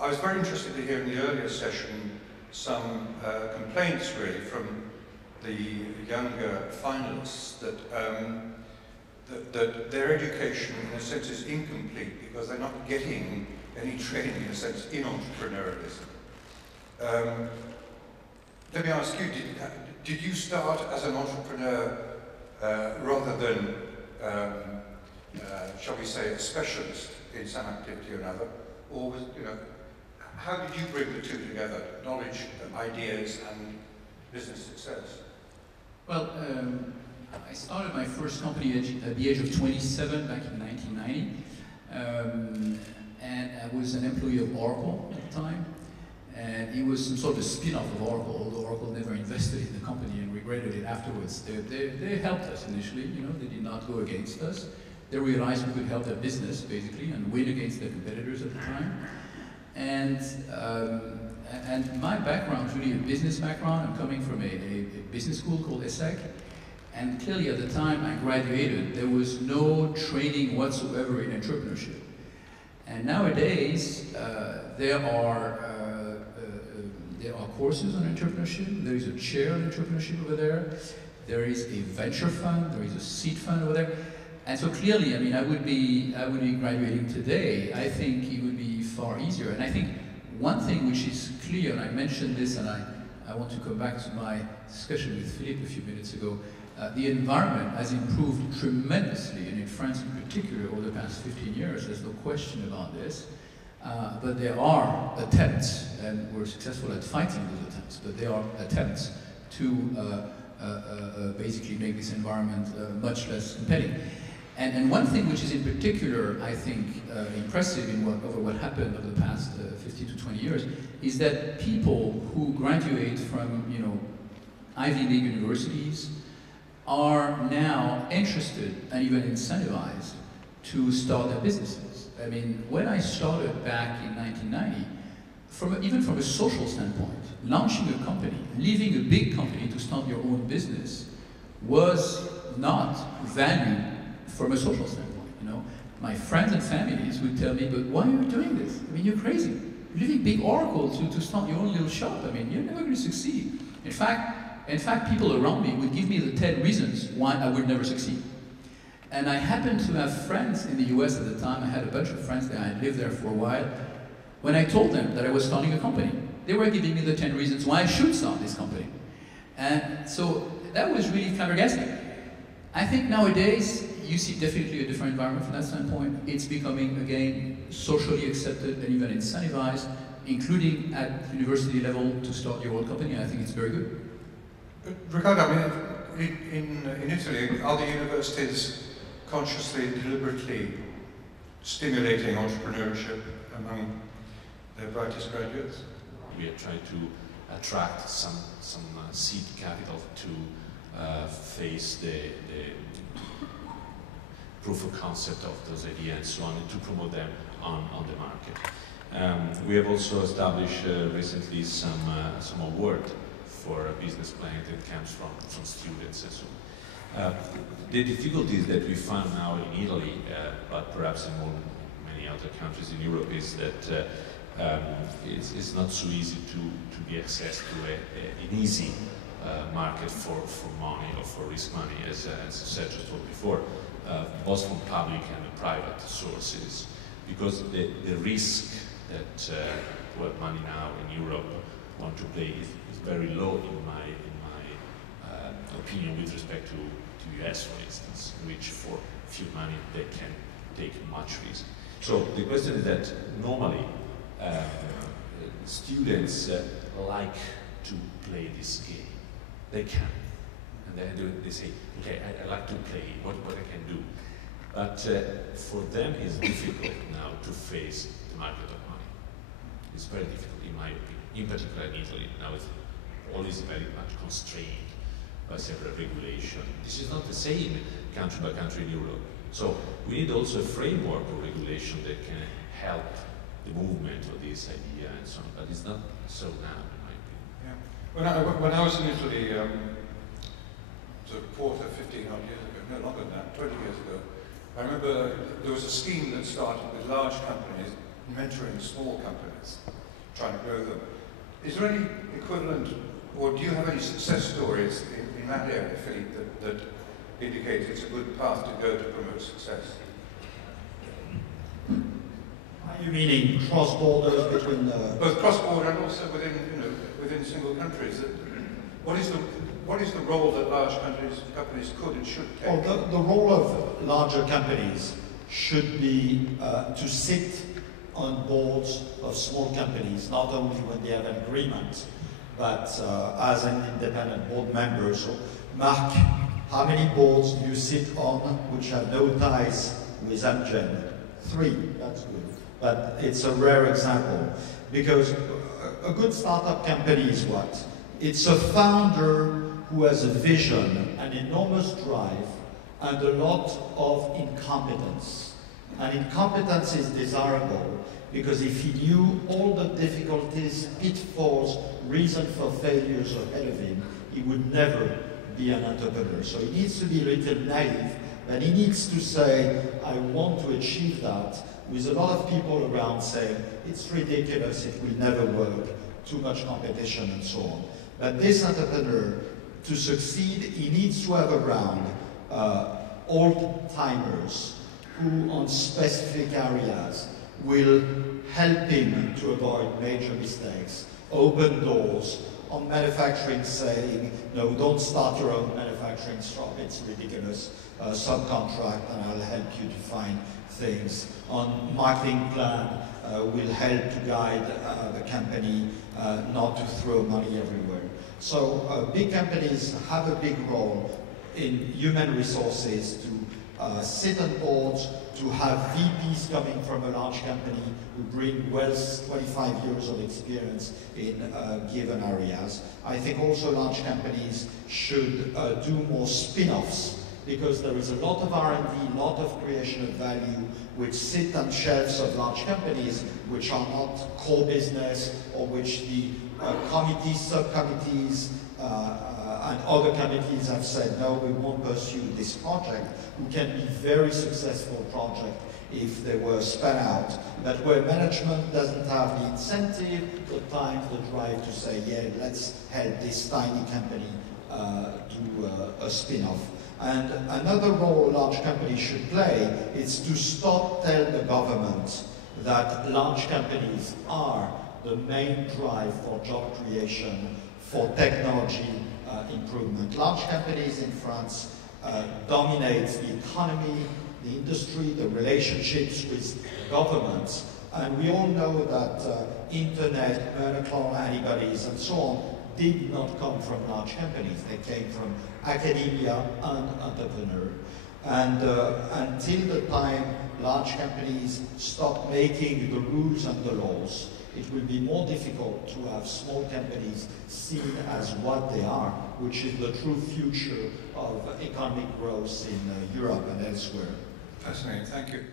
I was very interested to hear in the earlier session some complaints really from the younger finalists that, that their education in a sense is incomplete because they're not getting any training in a sense in entrepreneurialism. Let me ask you, did you start as an entrepreneur rather than, shall we say, a specialist in some activity or another? Or was, you know, how did you bring the two together, knowledge, ideas, and business success? Well, I started my first company at the age of 27 back in 1990. And I was an employee of Oracle at the time. And it was some sort of a spin-off of Oracle, although Oracle never invested in the company and regretted it afterwards. They helped us initially, you know, they did not go against us. They realized we could help their business, basically, and win against their competitors at the time. And my background is really a business background. I'm coming from a business school called ESSEC. And clearly at the time I graduated, there was no training whatsoever in entrepreneurship. And nowadays, there are courses on entrepreneurship. There is a chair on entrepreneurship over there. There is a venture fund. There is a seed fund over there. And so clearly, I mean, I would be graduating today. I think it would be far easier. And I think one thing which is clear, and I mentioned this, and I want to come back to my discussion with Philippe a few minutes ago. The environment has improved tremendously, and in France in particular, over the past 15 years. There's no question about this. But there are attempts, and we're successful at fighting those attempts, but there are attempts to basically make this environment much less compelling. And one thing which is in particular, I think, impressive over what happened over the past 50 to 20 years is that people who graduate from, you know, Ivy League universities are now interested and even incentivized to start their businesses. I mean, when I started back in 1990, even from a social standpoint, launching a company, leaving a big company to start your own business was not valued from a social standpoint, you know. My friends and families would tell me, but why are you doing this? I mean, you're crazy. You're leaving big Oracle to start your own little shop. I mean, you're never going to succeed. In fact, people around me would give me the 10 reasons why I would never succeed. And I happened to have friends in the US at the time. I had a bunch of friends there. I had lived there for a while. When I told them that I was starting a company, they were giving me the 10 reasons why I should start this company. And so that was really flabbergasting. I think nowadays, you see definitely a different environment from that standpoint. It's becoming, again, socially accepted and even incentivized, including at university level to start your own company. I think it's very good. Riccardo, I mean, in Italy, are the universities consciously and deliberately stimulating entrepreneurship among their brightest graduates? We are trying to attract some seed capital to face the proof of concept of those ideas and so on, and to promote them on the market. We have also established recently some award for a business plan that comes from students and so on. The difficulties that we find now in Italy, but perhaps in many other countries in Europe, is that it's not so easy to be access to an easy market for money or for risk money, as Sergio told before, both from public and private sources, because the risk that who have money now in Europe want to play is very low in my opinion with respect to US, for instance, which for few money they can take much risk. So the question is that normally students like to play this game. They can. And they say, okay, I like to play, what I can do. But for them it's difficult now to face the market of money. It's very difficult in my opinion, in particular in Italy. Now it's always very much constrained by several regulations. This is not the same country by country in Europe. So we need also a framework of regulation that can help the movement of this idea and so on, but it's not so now, in my opinion. Yeah. When I was in Italy, sort of 15 odd years ago, no longer than that, 20 years ago, I remember there was a scheme that started with large companies, mentoring small companies, trying to grow them. Is there any equivalent, or do you have any success stories in that area, Philippe, that indicate it's a good path to go to promote success? Are you meaning cross borders between both cross border and also within, within single countries? What is the role that large companies could and should take? Well, the role of larger companies should be to sit on boards of small companies, not only when they have an agreement, but as an independent board member. So, Mark, how many boards do you sit on which have no ties with Amgen? 3, that's good. But it's a rare example, because a good startup company is what? It's a founder who has a vision, an enormous drive, and a lot of incompetence. And incompetence is desirable because if he knew all the difficulties, pitfalls, reason for failures ahead of him, he would never be an entrepreneur. So he needs to be a little naive, but he needs to say, I want to achieve that, with a lot of people around saying, it's ridiculous, it will never work, too much competition and so on. But this entrepreneur, to succeed, he needs to have around old-timers who on specific areas will help him to avoid major mistakes, open doors, on manufacturing saying, no, don't start your own manufacturing shop, it's ridiculous, subcontract and I'll help you to find things. On marketing plan, will help to guide the company not to throw money everywhere. So big companies have a big role in human resources to sit on boards, to have VPs coming from a large company who bring Wyles 25 years of experience in given areas. I think also large companies should do more spin-offs, because there is a lot of R&D, a lot of creation of value which sit on shelves of large companies which are not core business, or which the committees, subcommittees, and other committees have said, no, we won't pursue this project, who can be very successful project if they were spun out, but where management doesn't have the incentive, the time, the drive to say, yeah, let's help this tiny company do a spin-off. And another role a large company should play is to stop telling the government that large companies are the main drive for job creation, for technology improvement. Large companies in France dominate the economy, the industry, the relationships with governments, and we all know that internet, monoclonal antibodies, and so on did not come from large companies. They came from academia and entrepreneurs. And until the time large companies stop making the rules and the laws, it will be more difficult to have small companies seen as what they are, which is the true future of economic growth in Europe and elsewhere. Fascinating, thank you.